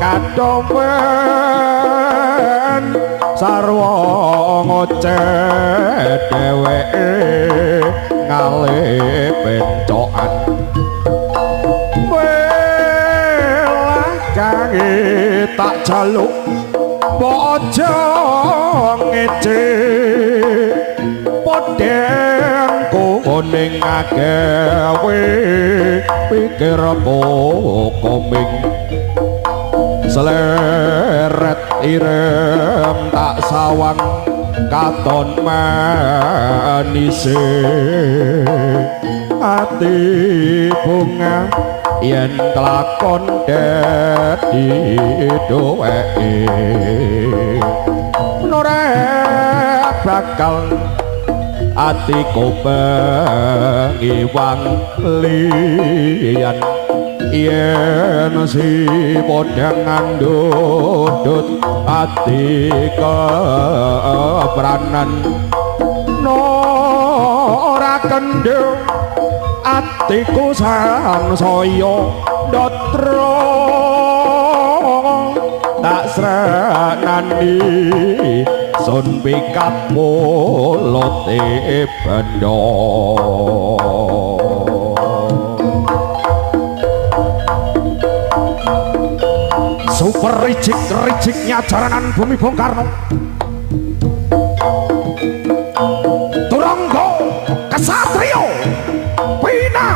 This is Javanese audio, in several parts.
kadomen sarwa ngoceh dheweke ngalih pencokan welah kange tak jaluk bojo ngece podeng kuning agawe pikir koming seleret irem tak sawang katon manise ati bunga yen kelakon dadi duweke ora bakal atiku pengiwang liyan yen si podang ngandut ati kepranan ora kendel atiku sansaya ndatra tak sranani sun pikat mulote bendho super ricik-riciknya jaranan bumi Bung Karno Turangga Kesatrio Pina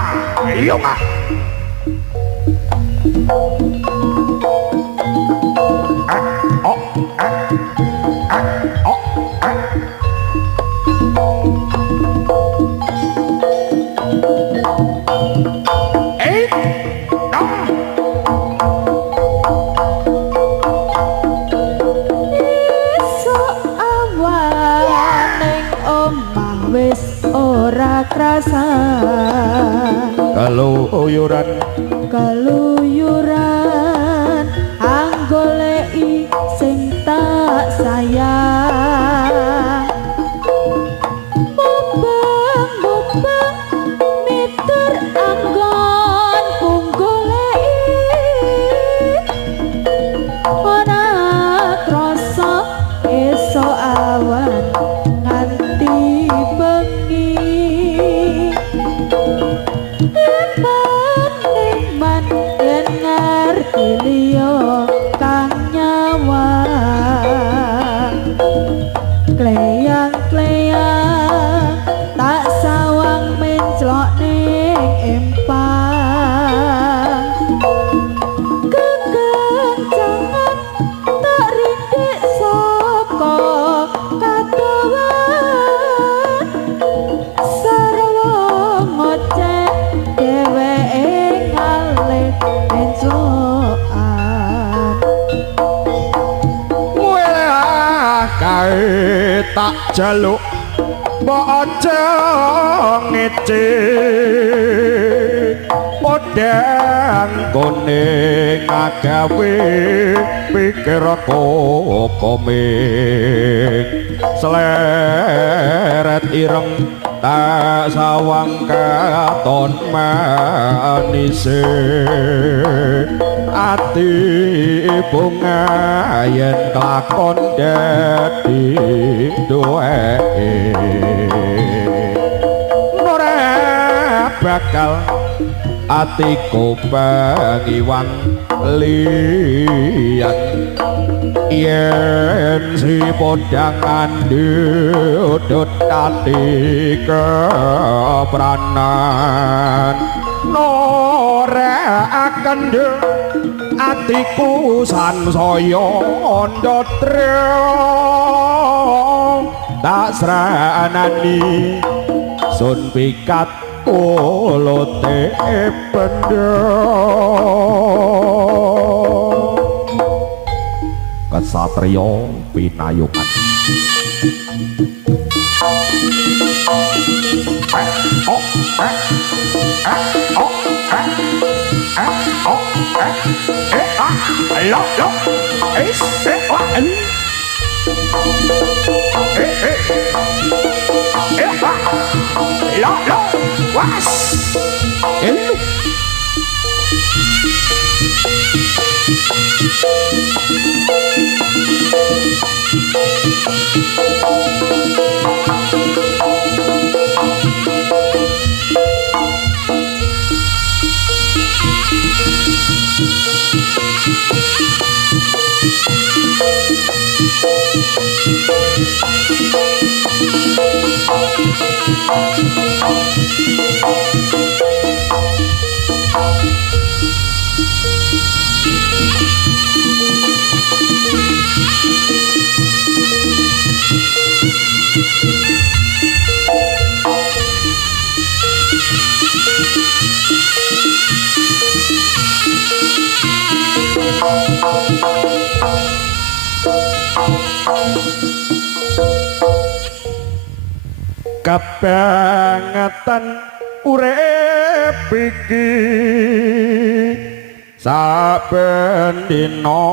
Yunga kaluyuran anggoleki sing tak sayang mubang mitur anggon punggoleki ora krasa esuk awan nganti bengi Ilio kang nyawang kleyang-kleyang tak sawang menclok ning empang kekencangan tak rindik saka kadowan sarwa ngoceh dheweke ngalih penclok tak jaluk bojo ngece podang kuning agawe pikir koming seleret ireng tak sawang katon manise ati bunga yen kelakon dadi duweke ora bakal atiku pengiwang liyan yen si podang ngandut ati kepranan ora akan atiku sansaya ndatra tak sranani sun pikat olote bendho Kesatria Pinayungan Kebangetan urip iki saben dina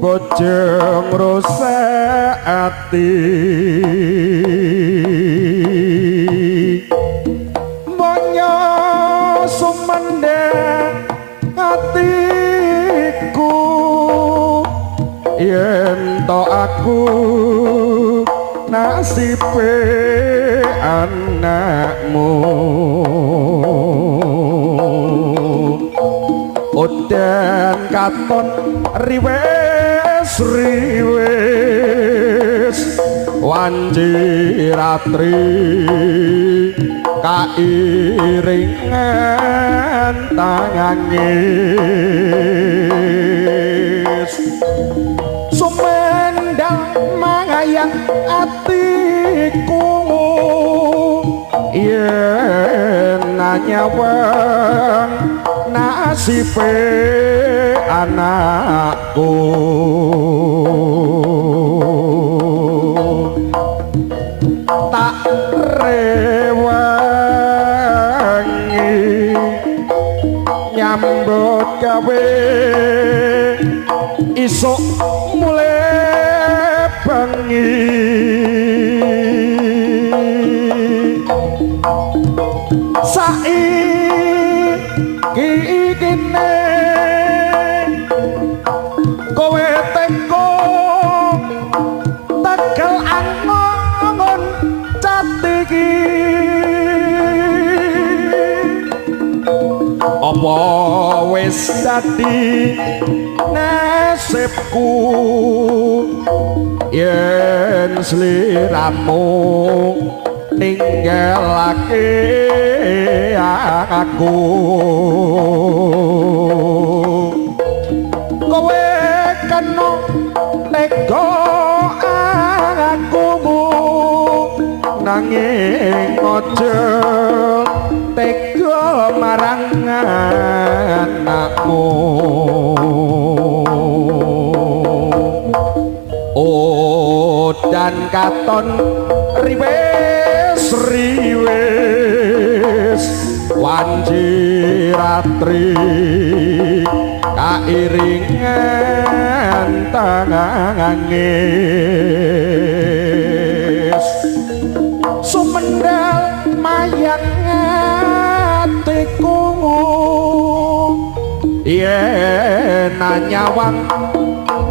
bojong rusak ati monya sumendang atiku yen to aku nasibe anakmu udan katon riwes wanci ratri kairingan tangangis sumendang mangayang atiku yen nyawang nasibe anakku tak rewangi nyambut gawe isuk mulai bengi saiki kene kowe teko tekel angon catiki apa wis dadi nasibku yen sliramu ninggalake aku kowe kena tega akumu nanging aja tega marang anakmu dan katon riwes wanci ratri kairingan tangangis sumendal mayang atiku yen nyawang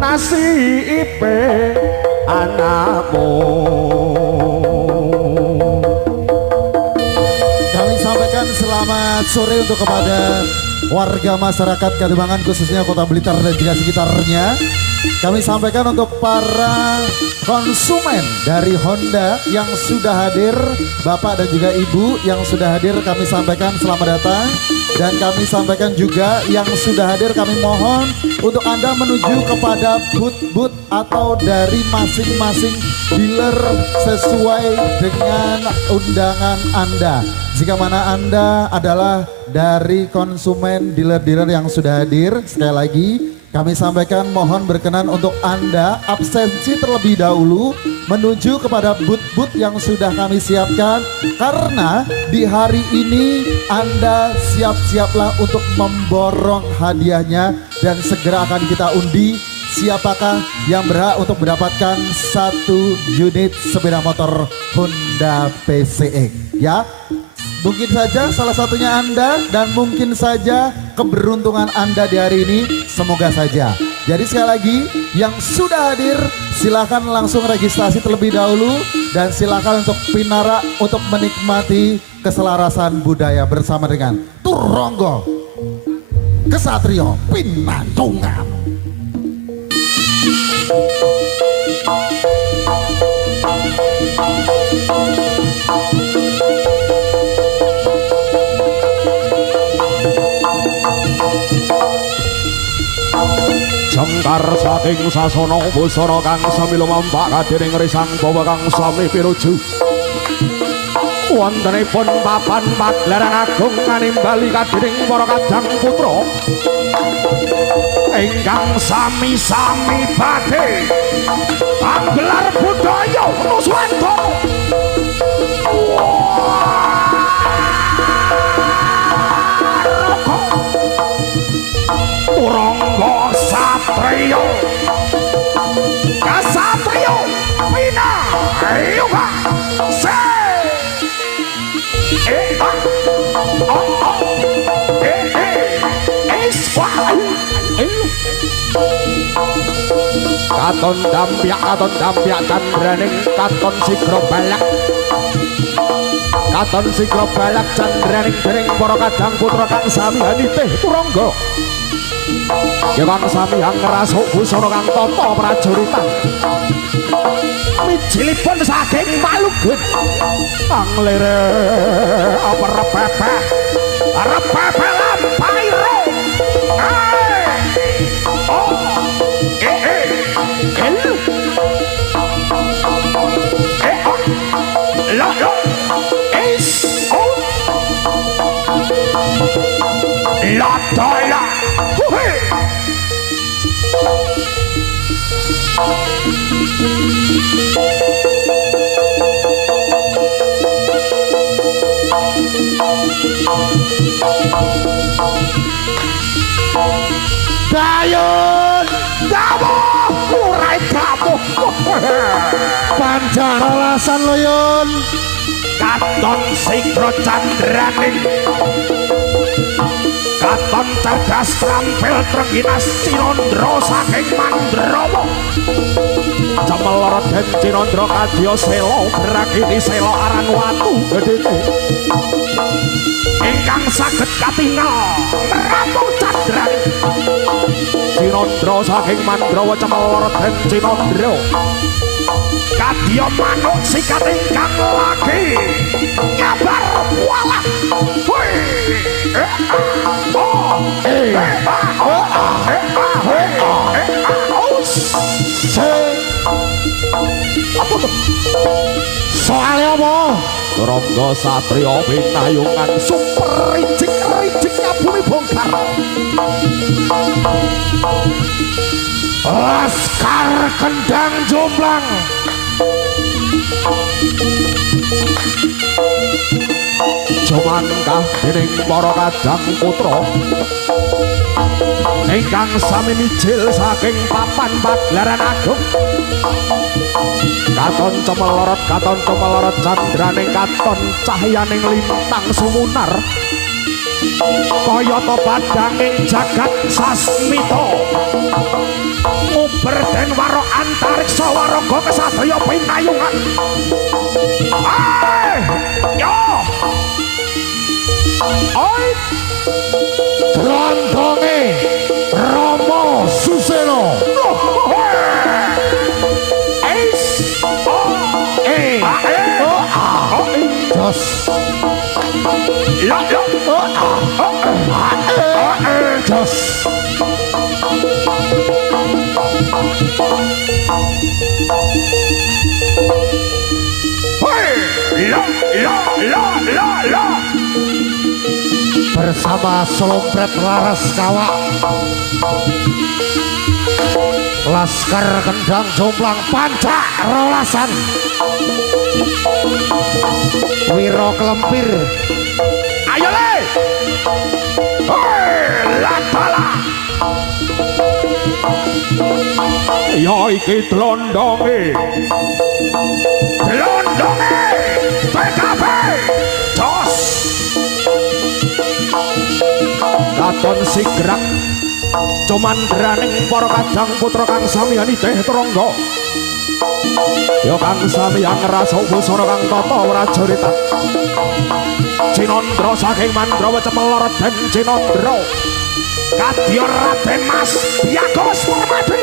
nasibe anakmu. Kami sampaikan selamat sore untuk kepada warga masyarakat Kademangan khususnya Kota Blitar dan juga sekitarnya. Kami sampaikan untuk para konsumen dari Honda yang sudah hadir, Bapak dan juga Ibu yang sudah hadir, kami sampaikan selamat datang. Dan kami sampaikan juga yang sudah hadir, kami mohon untuk Anda menuju kepada booth-booth atau dari masing-masing dealer sesuai dengan undangan Anda. Jika mana Anda adalah dari konsumen dealer-dealer yang sudah hadir, sekali lagi kami sampaikan mohon berkenan untuk Anda absensi terlebih dahulu menuju kepada booth-booth yang sudah kami siapkan. Karena di hari ini Anda siap-siaplah untuk memborong hadiahnya dan segera akan kita undi siapakah yang berhak untuk mendapatkan 1 unit sepeda motor Honda PCX ya. Mungkin saja salah satunya Anda dan mungkin saja keberuntungan Anda di hari ini, semoga saja. Jadi sekali lagi yang sudah hadir silakan langsung registrasi terlebih dahulu dan silakan untuk pinara untuk menikmati keselarasan budaya bersama dengan Turonggo Kesatrio Pinandungan. Jengkar saking sasana busana kang sami lumampah kadiring risang bawa kang sami pinuju wontenipun papan pagelaran agung animbali kadiring para kadang putra ingkang sami-sami badhe anggelar budaya Nuswantara. Turangga satriya kasatriya pinayungan se katon dampyak candraning katon sigra balak candraning dening para kadang putra kang samihani teh Turangga ya kang samihang ngrasuk busana kang tata prajuritan mijilipun saking Malugut anglere apa repepe lampairo la tola Dayun Damu Murai Damu Pancaralasan lo Yun. Katon Sigro Candraning katon cerdas trampil treginas Cinandra saking Mandrawa Cemelor den Cinandra kadya sela berakiti sela aran watu gedene ingkang saged katingal Ratu Candraning Cinandra saking Mandrawa Cemelor den Cinandra kadya manuk sikat ingkang lagi nyabar walah Soalnya apa? Turangga satriya pinayungan super rijik bumi bongkar Laskar Kendang Jomblang Jumangkah dening para kadang putra ingkang sami mijil saking papan pagelaran agung katon cemelorot candraning katon cahyaning lintang sumunar kayata badanging jagat sasmita nguber den waro antariksa waraga kesatriya pinayungan yo oi Drondonge Rama Suseno Jos Jos bersama Selompret Laras Kawak Laskar Kendang Jomblang Pancak Rolasan Wiro Kelempir ayo le latala ya iki dlondonge PKB jos katon sigrak cumandraning para kadang putra kang samiyani teh Turangga ya kang samiyang ngrasuk busana kang tata prajuritan Cinandra saking Mandrawa Cemelor den Cinandra kadya Raden Mas Biagos Purmadi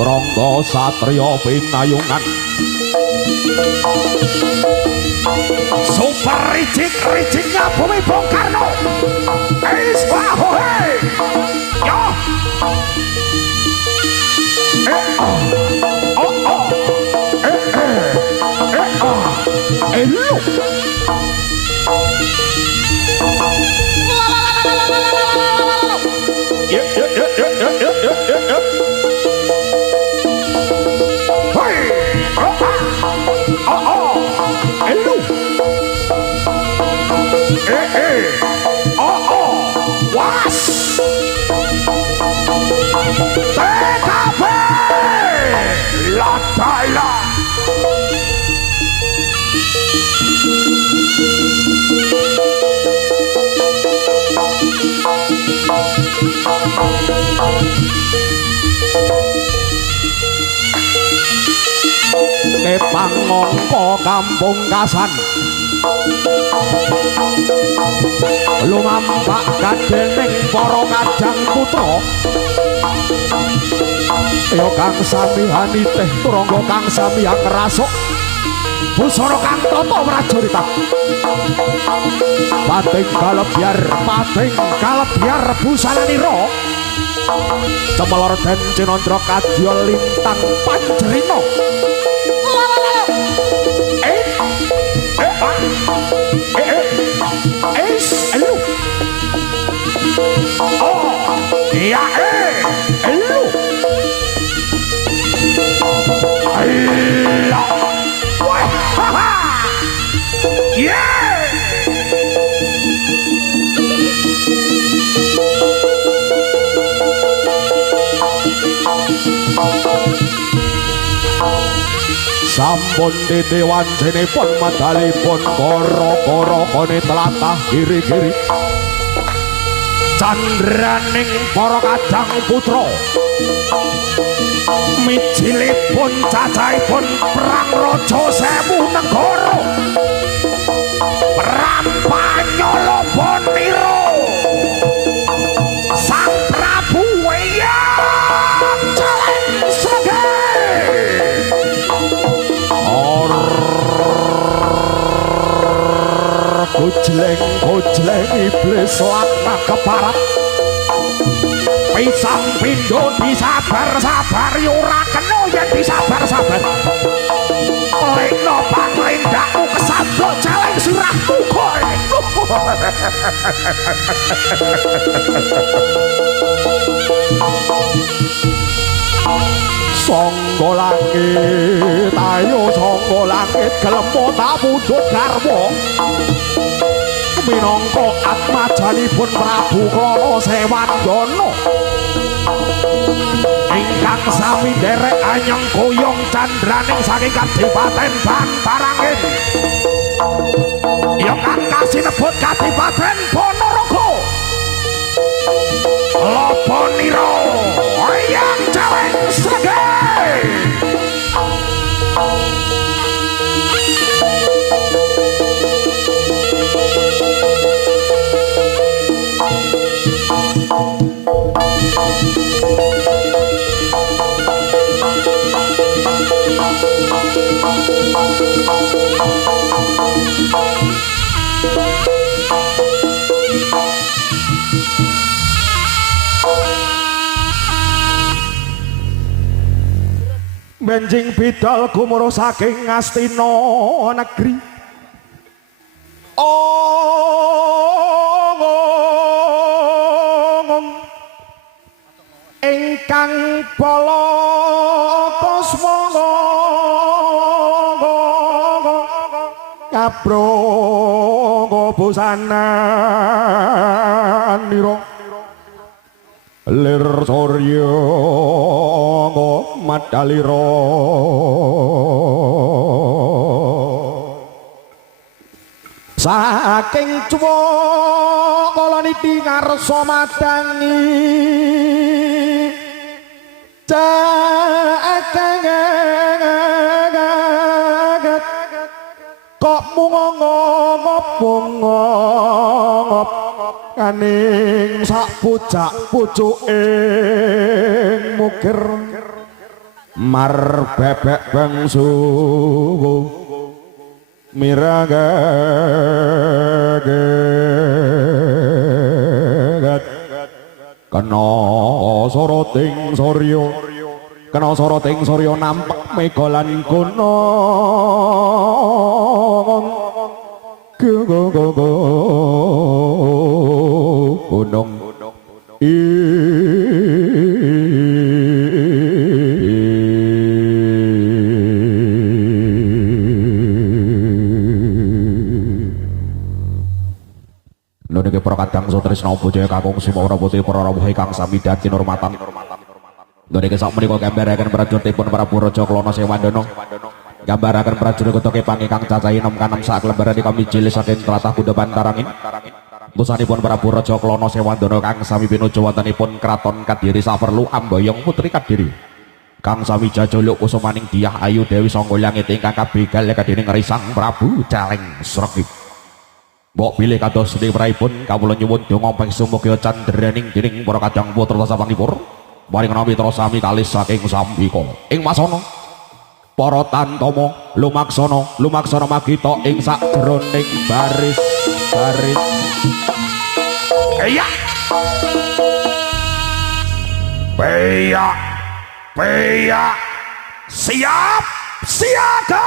Turangga satriya pinayungan super ricik-riciknya bumi Bung Karno es bahohe yo elu yep. Elu. Was. TKP. Latala. Kepangongko kampung Kasan lumampak kadening para kadang putra ya kang samihani teh turangga kang samihang rasuk busana kang tata prajurit pating kalebyar busananira cemelor den cinandra kadya lintang panjerina elu ya elu Allah yeah sampun ditewanjenipun medalipun kara-kara kene tlatah kiri-kiri candraning para kadang putra mijilipun cacahipun perang raja 1000 negara Prampanyalabanira Sang Prabu Hyang Calengsaga Kujleng iblis lakna keparat pisang pindo disabar-sabar ora kena yen disabar-sabar lena panglendakmu kesablok caleng sirahku kowe sangga langit ayo sangga langit gelem tak mundhut garwa minangka atmajanipun Prabu Klana Sewandana ingkang sami nderek anyeng goyong candraning saking Kadipaten Bantarangin ya kang kasinebut Kadipaten Ponorogo Labanira Hyang Calengsaga benjing bidal gumuro saking Ngastina negeri ingkang bala kasmana kapranga busananira lir surya madalira saking cwaka niti ngarsa madangi cakanget kok mungop kaning sak pucak-pucuking mukir mar bebek bangsu miraget kena soroting soryo kena soroting soryo nampak megalan gunung gunung niki para kadang sutrisna bojaya kakung Simara putri para rawuh ingkang sami dadi hormatan niki sak menika gambaraken prajuritipun Prabu Raja Klana Sewandana gambaraken prajurit Kutha Kepang ingkang cacahe 6 kanem sak lembaran kami jilih saking tlatah Kunda Bantarangin pusanipun Prabu Raja Klana Sewandana kang sami pinuju wontenipun kraton Kadiri saperlu ambayong putri Kadiri kang sami jajuluk kusumaning Dyah Ayu Dewi Sangga Langit ingkang kabegal kadening Risang Prabu Caleng Sregep mbok bilih kados sedherekaipun kawula nyuwun donga pengsu mugia candraning dening para kadang putra sapanipur maring mitra sami kalis saking Sambika ing wasana para tantama lumaksana magita ing sakjroning baris iya peya siap siaga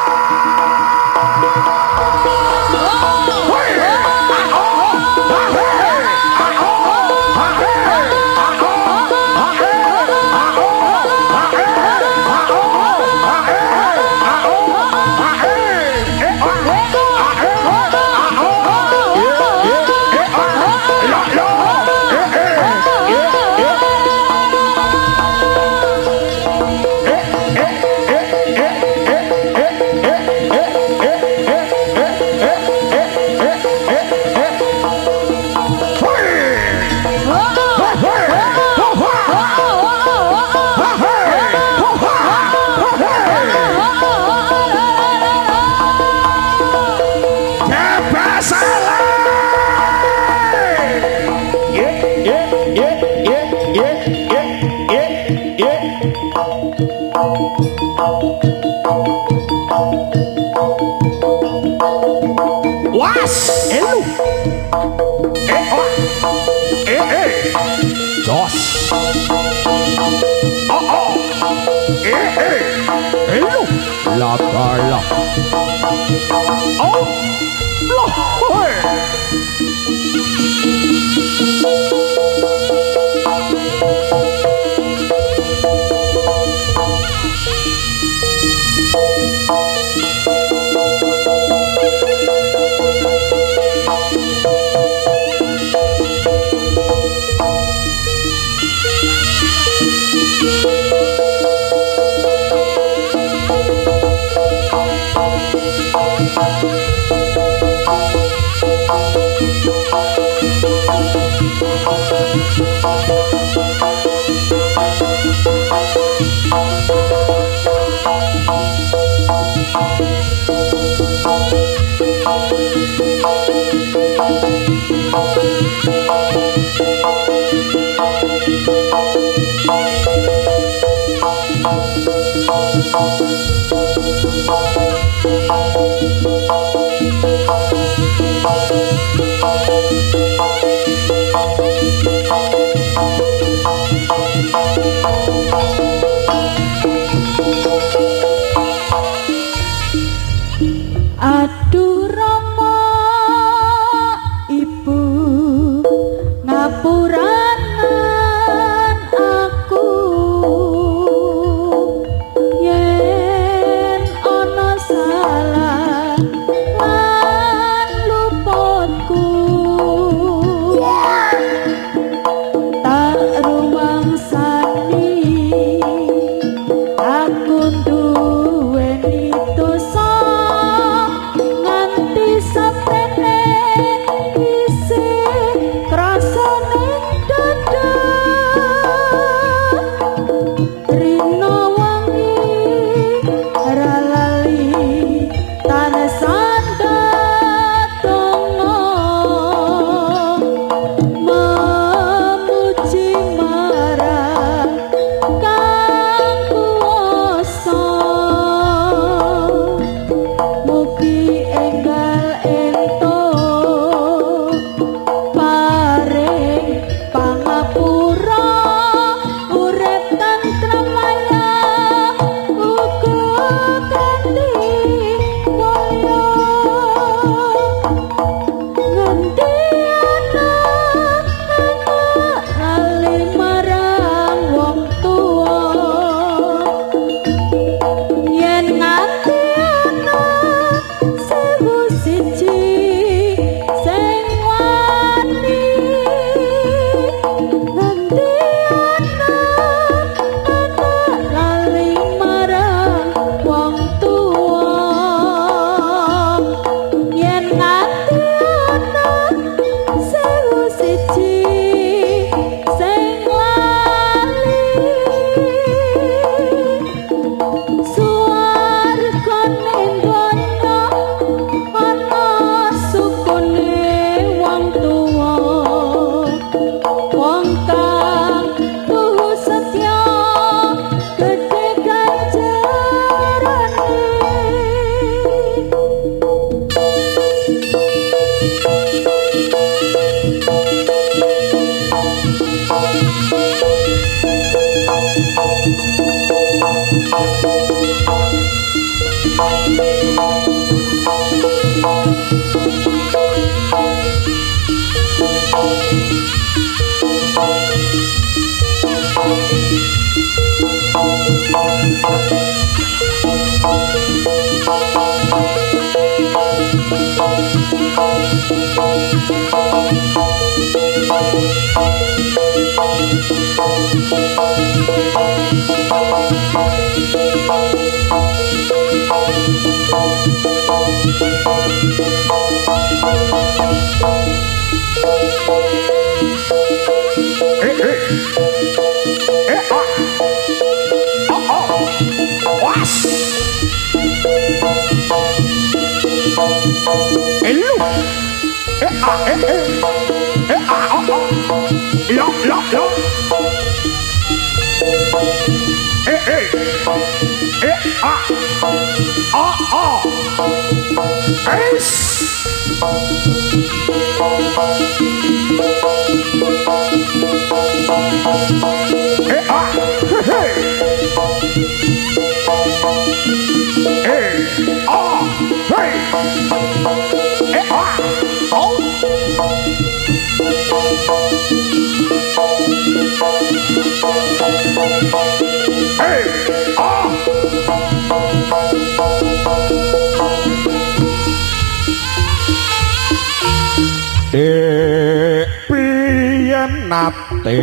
nate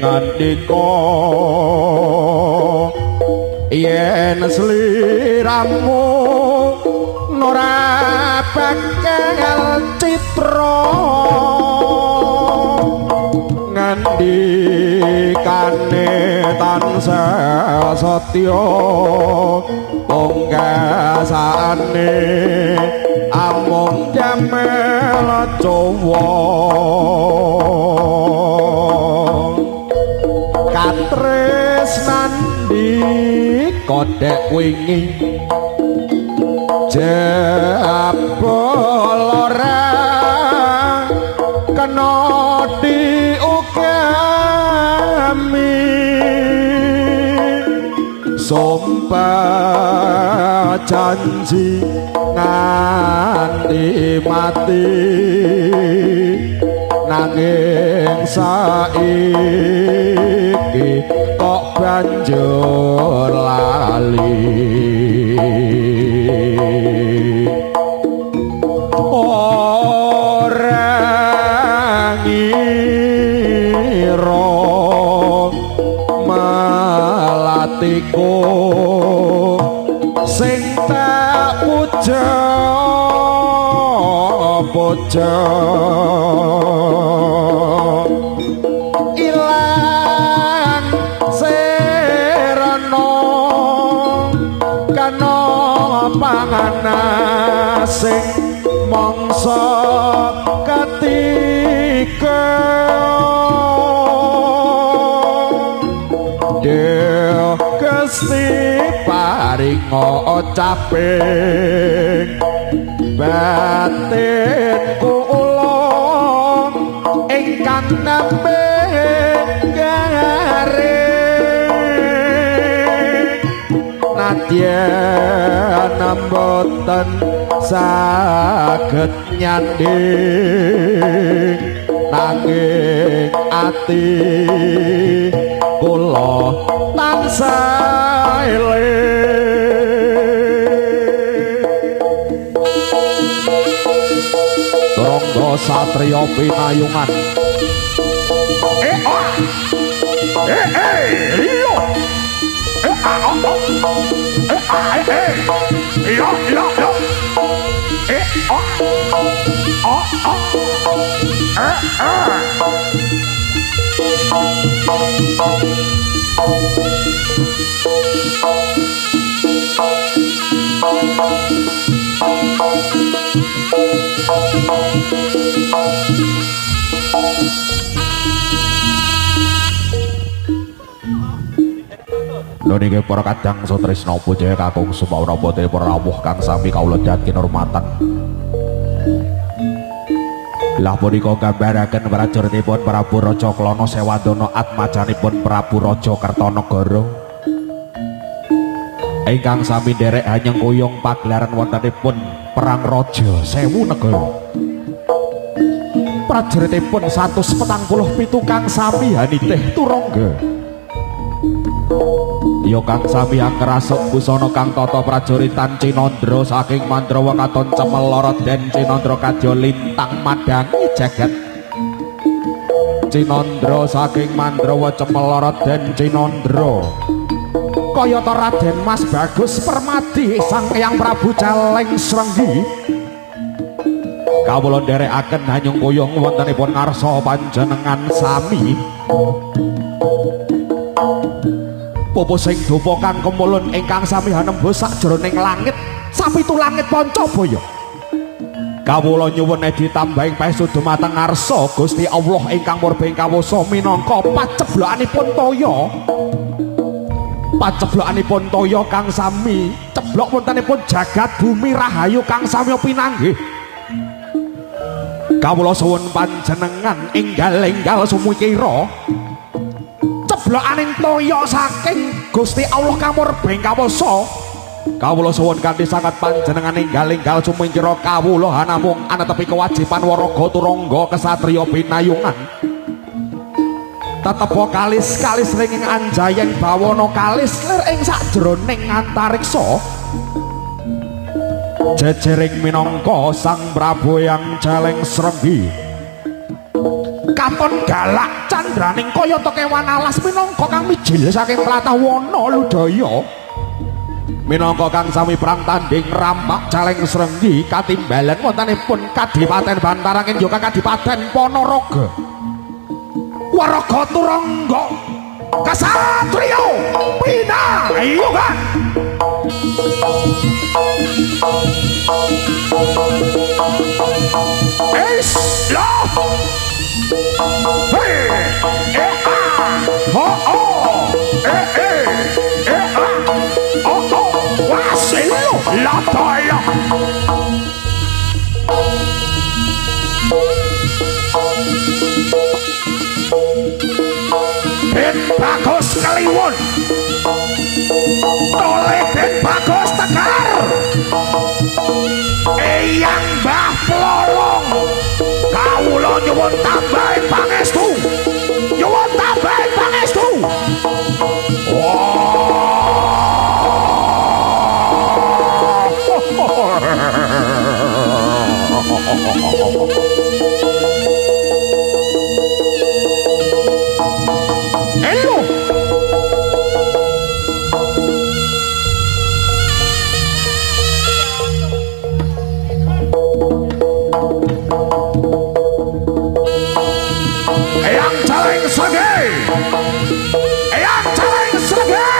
ngandika yen sliramu ora bakal citra ngandikane tansah setya pungkasane amung jamel cowo katresnan di kodek wingi jabol ora kena diukami sumpah janji nganti mati nanging saiki kok banjur lali ora ngira melatiku sing tak puja ilang serana kana panganan sing mangsa katiga Dewa Gusti paringa caping batinku ulung ingkang nembe garing nadyan mboten saged nyanding nanging ati kula tansah eling Rangga Satriya Pinayungan Rio niki para kadang sutresna pujaya kakung sumawra bote para rawuh kang sami kawula dhateng kinurmatan. Lah punika gambaraken prajuritipun Prabu Raja Klana Sewandana atmajanipun Prabu Raja Kertanagara. ingkang sami nderek hanyeng kuyung pagelaran wontenipun perang raja 1000 negara. Prajuritipun 147 kang sami hanitih turangga. Ya kang sami angrasuk busana kang tata prajuritan Cinandra saking Mandrawa katon Cemeloro den Cinandra kadya lintang madangi jagat. Cinandra saking Mandrawa Cemeloro den Cinandra kayata Raden Mas Bagus Permadi Sang Hyang Prabu Caleng Srenggi. Kawula nderekaken hanyung kuyung wontenipun ngarsa panjenengan sami Popo sing dupa kang kemulun ingkang sami hanembus sajroning langit sapitu langit Pancabaya. Kawula nyuwun ditambahi pesu dumateng ngarsa Gusti Allah ingkang murbeng kawasa minangka paceblokanipun toya. Paceblokanipun toya kang sami ceblok wontenipun jagat bumi rahayu kang sami pinanggih. Kawula suwun panjenengan enggal-enggal sumikira ceblokaning toya saking Gusti Allah kang murbeng kawasa. Kawula suwun kanthi sanget panjenengan enggal-enggal sumikira kawula namung anetepi kewajiban waraga turangga kesatriya pinayungan. Tetepa kalis-kalis ringing anjayeng bawana kalis lir ing sajroning antariksa. Jejering minangka Sang Prabu Hyang Caleng Srenggi katon galak candraning kayata kewan alas minangka kang mijil saking tlatah wana ludaya. Minangka kang sami perang tanding rampak Caleng Srenggi katimbalan wontenipun Kadipaten Bantarangin Yoga Kadipaten Ponorogo. Waraga turangga kasatriya pinayungan. Islah hey oh wasilo lataya Ben Bagus Kliwon oleh Ben Bagus Tegar Eyang Mbah Plorong kawula nyuwun tambahi pangestu, nyuwun tambahi pangestu. Elo Eyang Caleng Srenggi, Eyang Caleng Srenggi.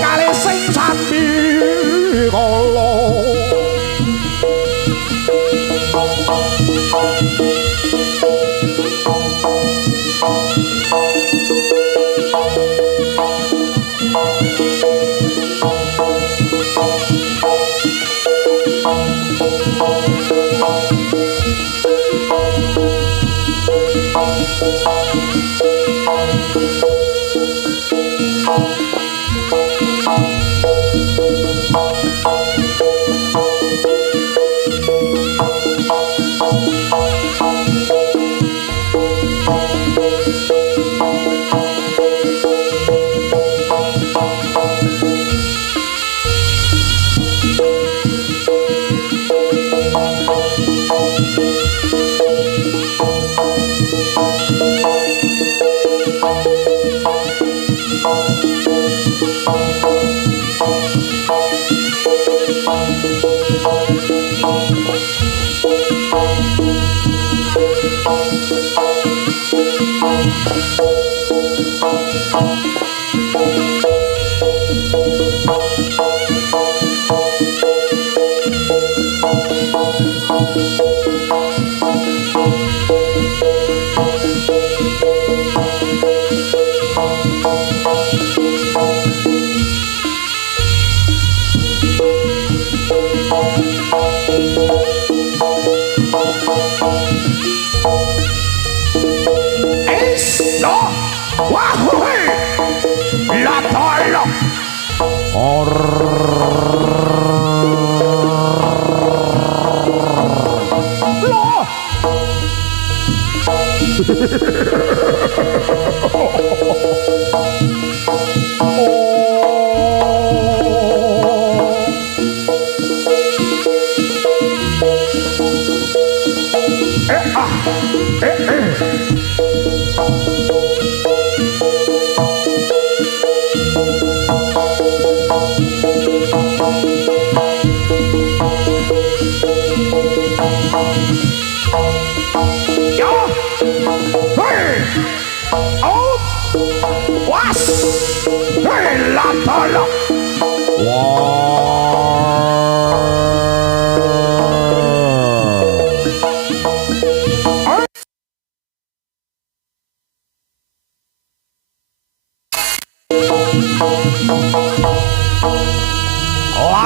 Kali sing sambi kala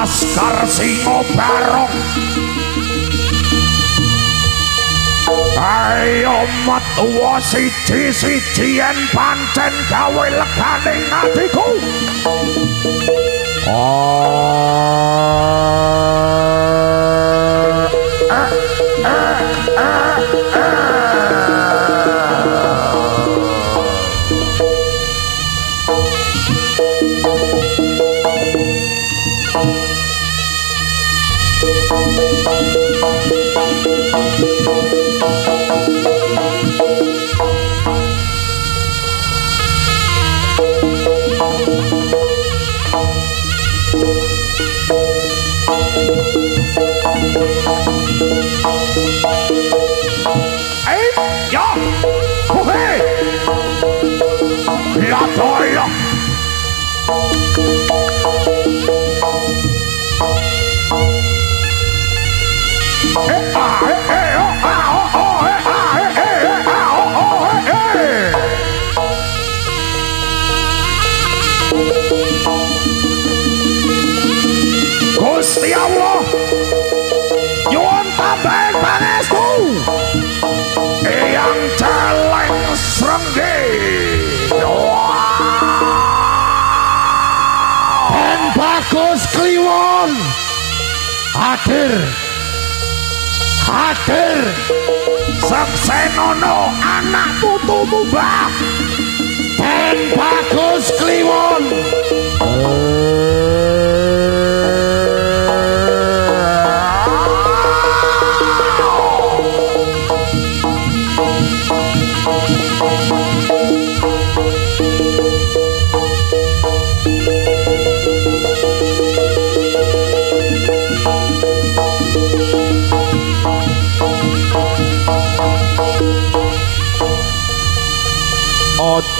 Laskar Singo Barong, ayo metuwa siji-sijian pancen gawe leganing atiku. Gusti Allah nyuwun tambahan pangestu yang celeng srengge dan Bagus Kliwon hadir Seksenono anak putumu Mbah dan Bagus Kliwon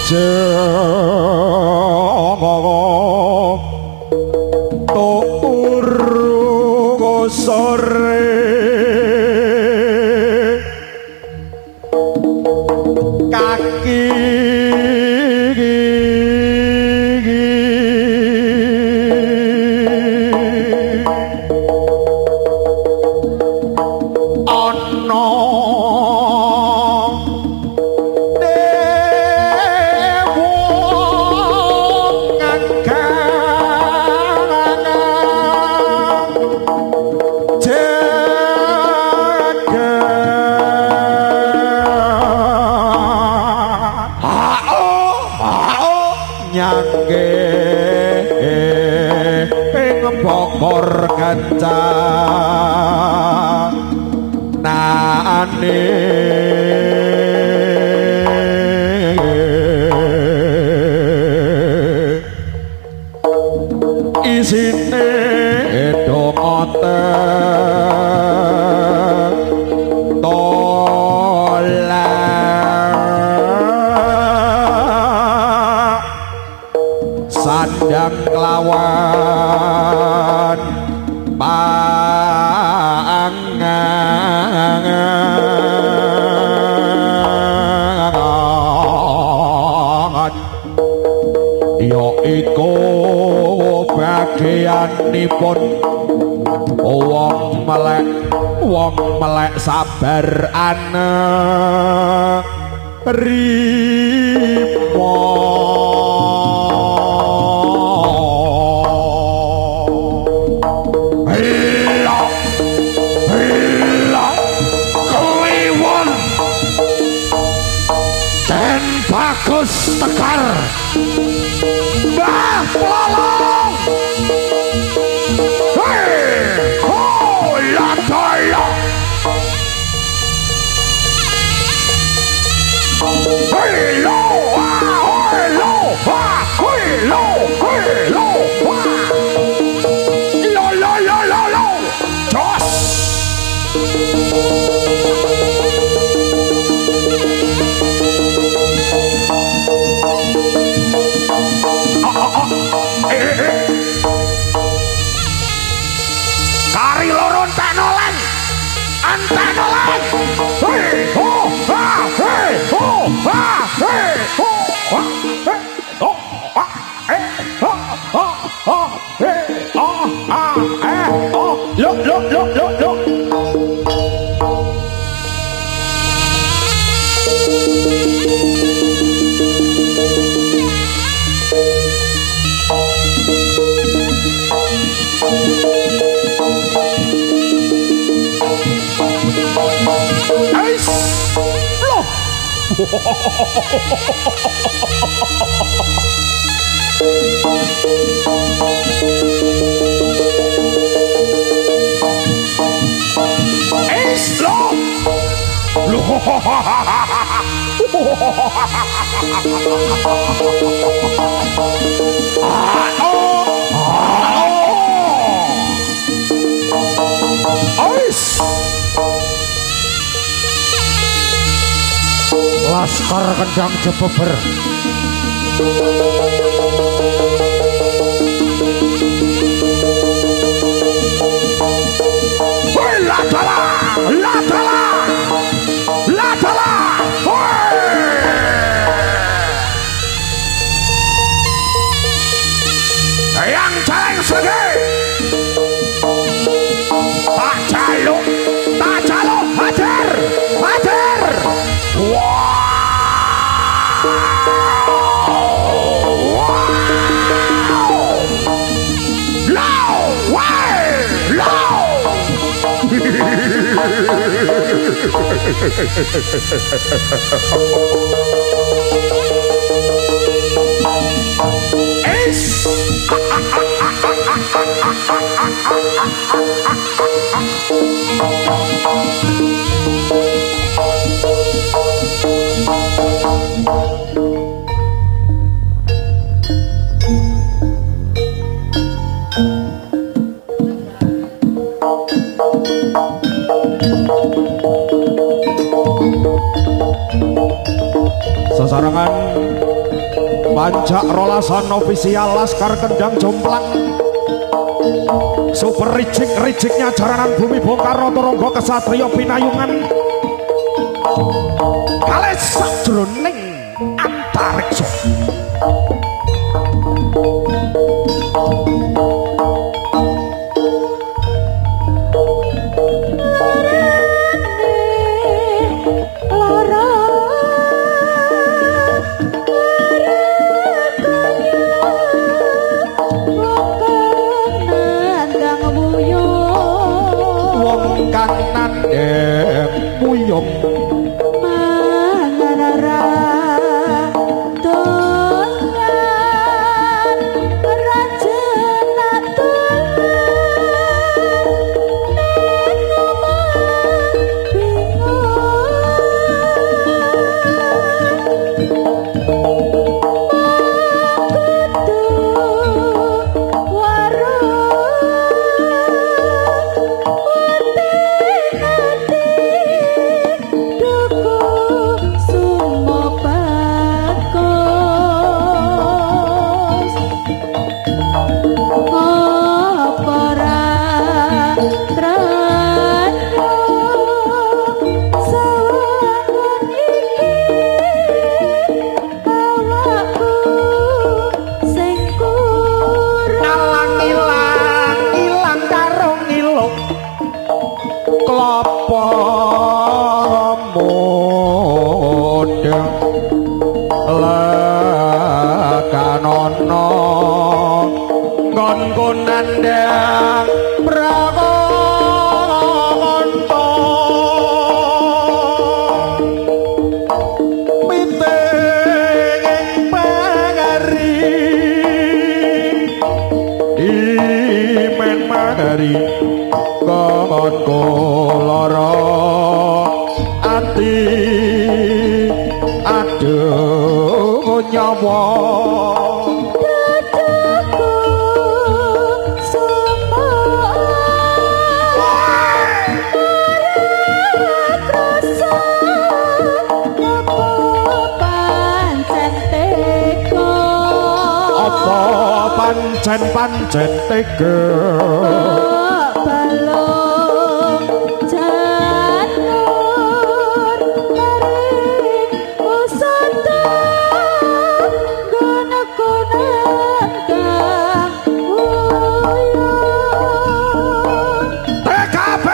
Jangan turu sore kaki isine dongote tolak sandang kelawan pangan ya iku bagianipun wong melek sabar anek rimo kliwon dan bagus tekar Mbah Lolong hei oh ya daya hei lo hei lo hei lo hei lo lo jos kari lorong tak noleng antek noleng hei ho ha hei ho ha hei ho ha hei ho ha hei ho ha hei ho ha ho yo Laskar Kendang Jebeber yang caleng segi tak jaluk hajar Sasarangan Pancak Rolasan ofisial Laskar Kendang Jomplang super riciknya jaranan bumi bongkar Rotoronggo Kesatrio Pinayungan kalih sajroning antariksa mudeng lekanono nggonku nandhang prakonto piting pangari imen magari kongonku lara ati aduh nyawa pancen tega balung janur maring usada gunakunan kang uyung TKP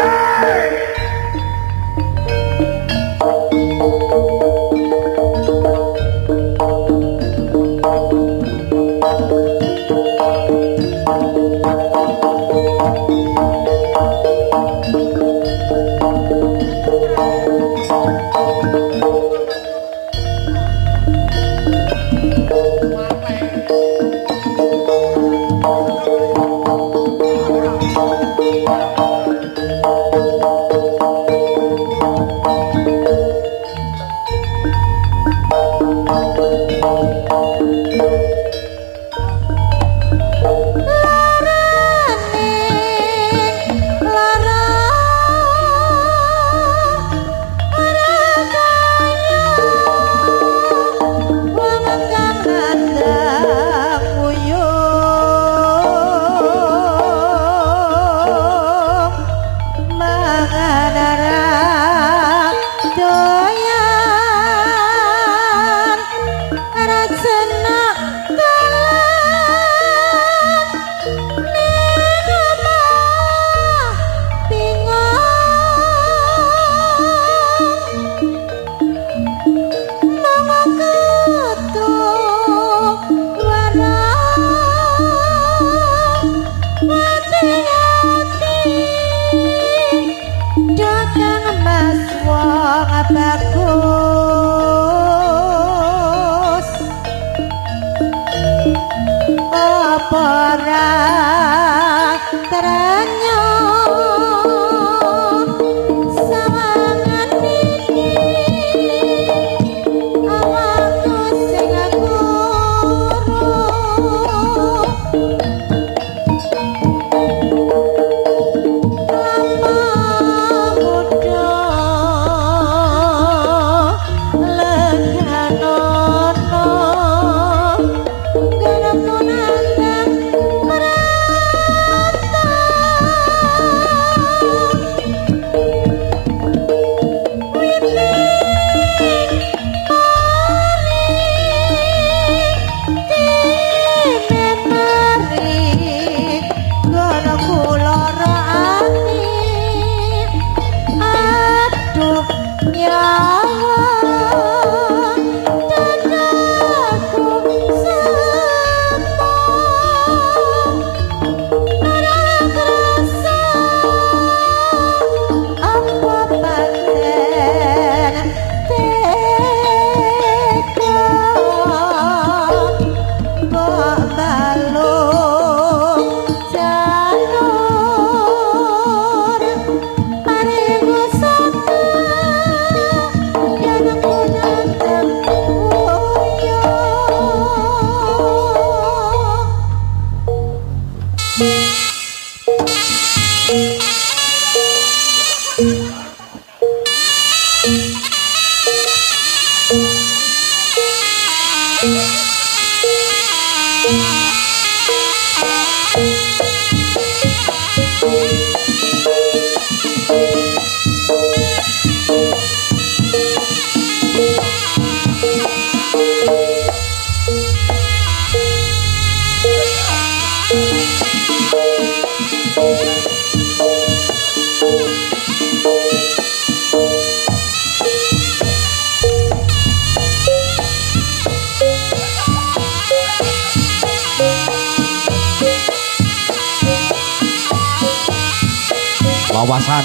Wawasan.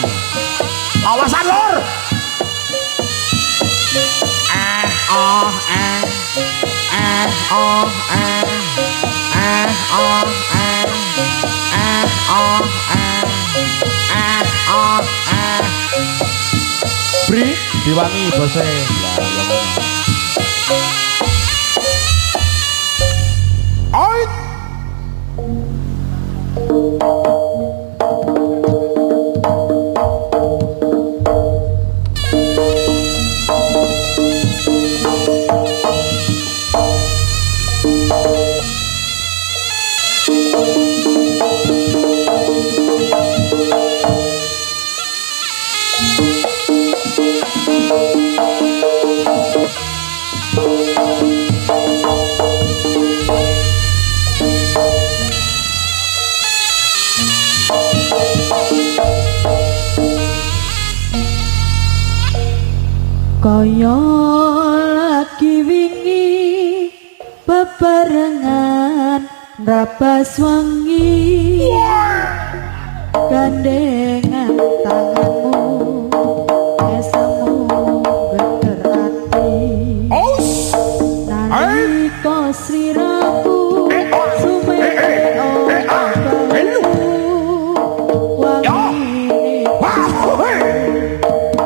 Awasan lur. Oh Bri diwangi bose. Oi. Kaya lagi wingi bebarengan rabas wangi gandengan tanganmu esamu geger ati nalika sliramu sumene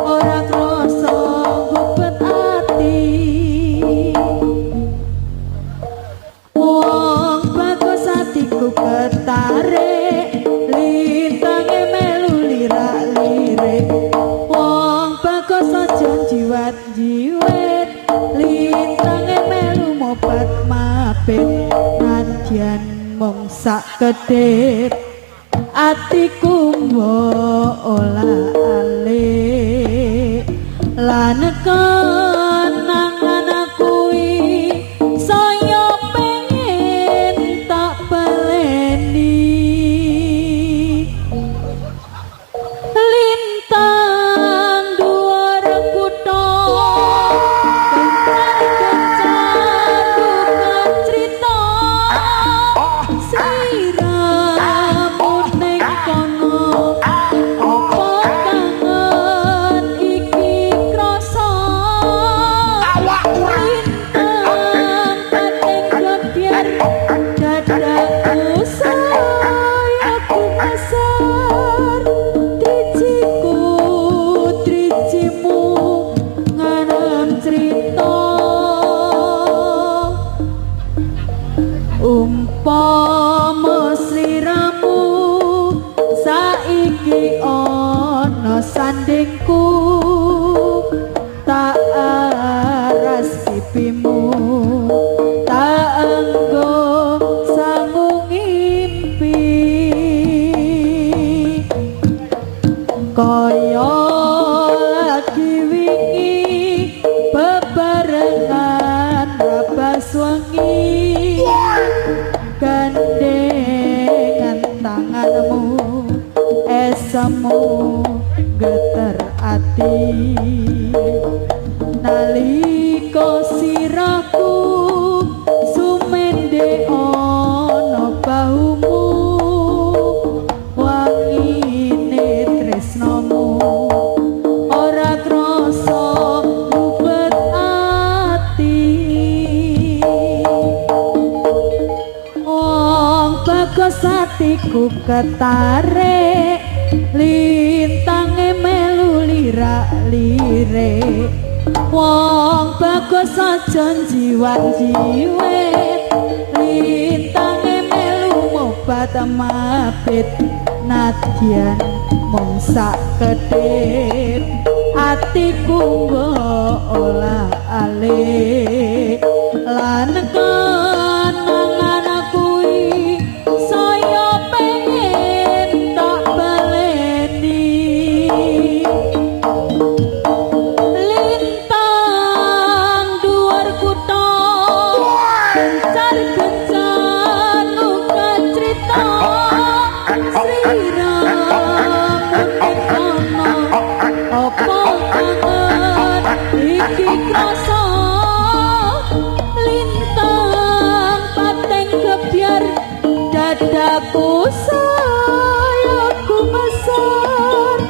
ora krasa gubet ati wong bagus atiku ketarik lintange melu lirak-lirik wong bagus aja jiwat-jiwet lintange melu mobat mabit nadyan mung sak kedip atiku mbok olah alik lan kenangan kuwi saya pengen tak baleni lintang dhuwur kutha kencar-kencar bukan cerita sliramu ning kono apa kangen iki krasa lintang pating gebyar dadaku sayaku kasar trijiku trijimu nganem cerita umpama sliramu saiki ana sandingku tak aras pipimu tak enggo sanggung ngimpi kaya lagi wingi bebarengan rabas wangi gandengan tanganmu esamu geter ati nalika siraku sumende ana bahumu wangine tresnamu ora krasa rubet ati wong bagus atiku ketarik lintange melu lirak-lirik wong bagus aja jiwat-jiwet lintange melu mobat mabit nadyan mung sak kedip atiku mbok olah alik lan kenangan kuwi saya pengen tak baleni lintang dhuwur kutha kencar-kencar nuka cerita sliramu ning kono apa kangen iki krasa lintang pating gebyar dadaku sayaku mesar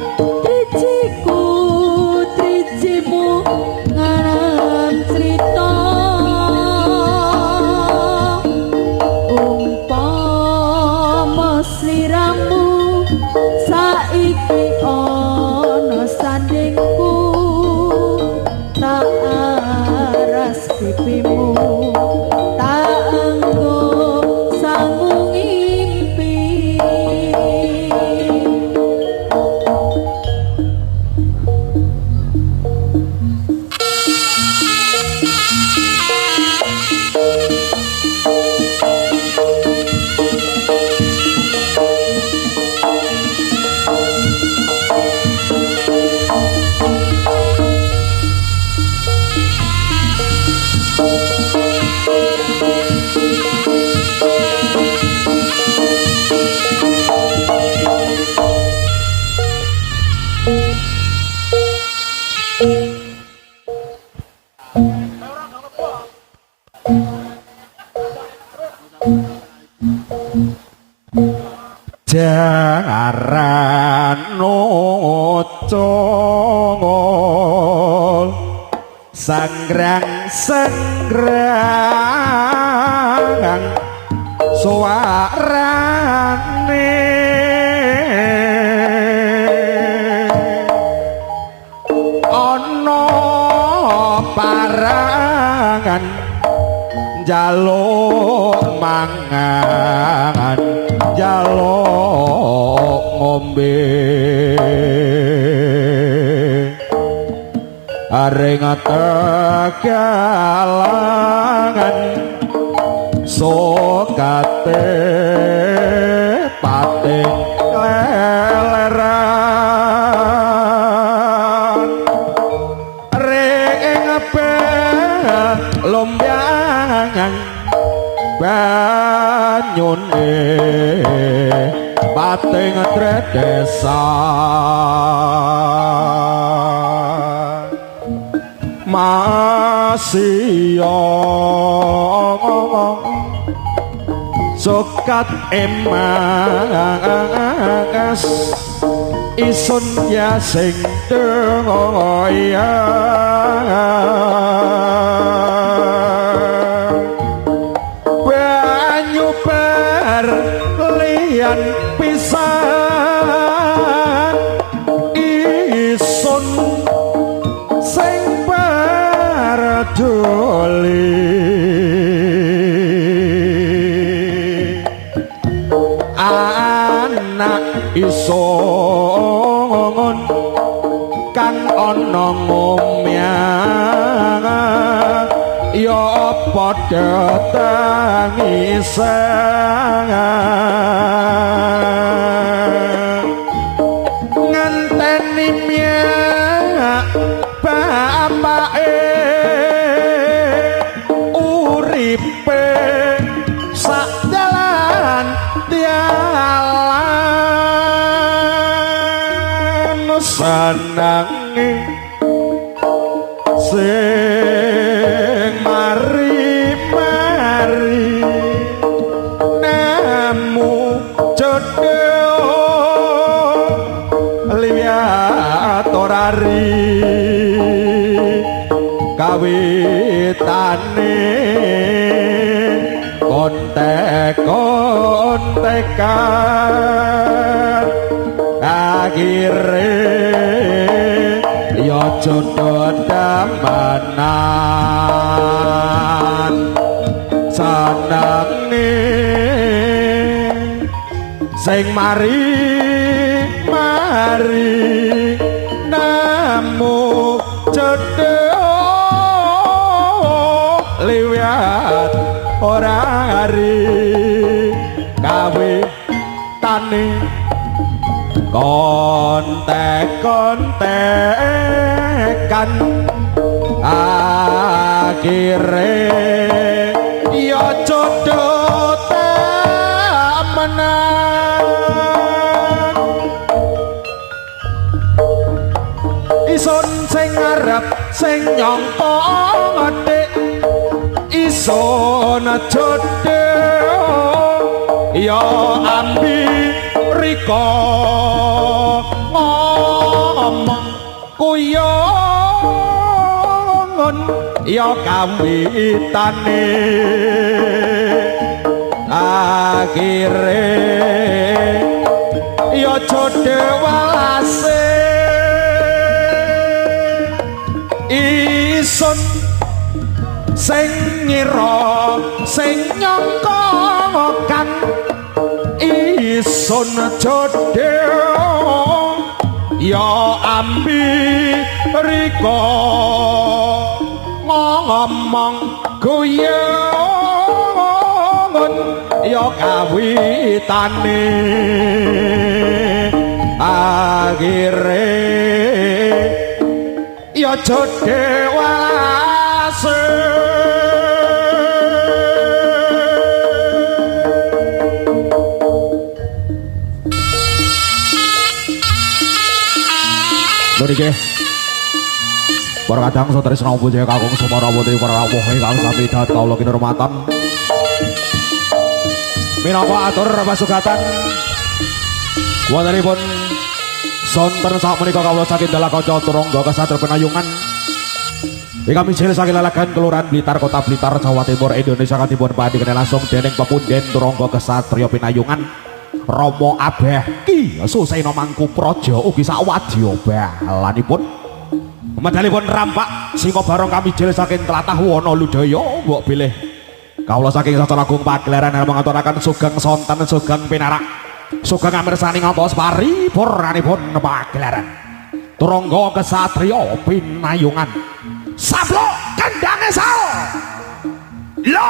congol sanggrang suarane ana parangan njaluk mangan njaluk ngombe areng tegalangan sokate pating leleran ring lombangan banyune pating tredesan masih sokat emas isun ya sing dengoya banyu berlian pisan isun sing berdoli anak isun kang ana ngomyang ya padha tangisan ngenteni miyak bapake uripe sak dalan tialan senange sing mari-mari nemu jodoh liwat orari kawitane kontek-kontekan akhire ya jodoh damanan senenge sing mari-mari nemu jodoh liwat orari kawitane kontek-kontekan akhire ya jodoh temenan isun sing ngarep sing nyangka ngetik isun jodoh ya ambi riko ngomong kuyon ya kawitane akhire ya jodoh walase isun sing ngira sing nyangka kan isun jodoh ya ambi riko ngomong guyon ya kawitane akhire ya jodoh walase Niki para kadang satresna puja kakung sumarawati para rawuh ingkang sami kawula kinurmatan minangka atur pasugatan wontenipun Sonten sak menika kawula saking dalah kanca turangga kesatria penayungan. Ingkang mijil saking Lalagan Kelurahan Blitar Kota Blitar Jawa Timur Indonesia kadipun pandhikaken langsung dening pepunden turangga kesatria pinayungan Rama Abeh Ki Susena Mangkupraja ugi sawadya balanipun. Medalipun rampak Singa Barong kami mijil saking tlatah Wonoludaya mbok bilih kawula saking Sastra Agung Pagelaran ngaturaken sugeng sonten sugeng pinarak sugeng amirsani ngantos paripurnanipun pagelaran turangga kesatria pinayungan Sablok kendang esal. Lo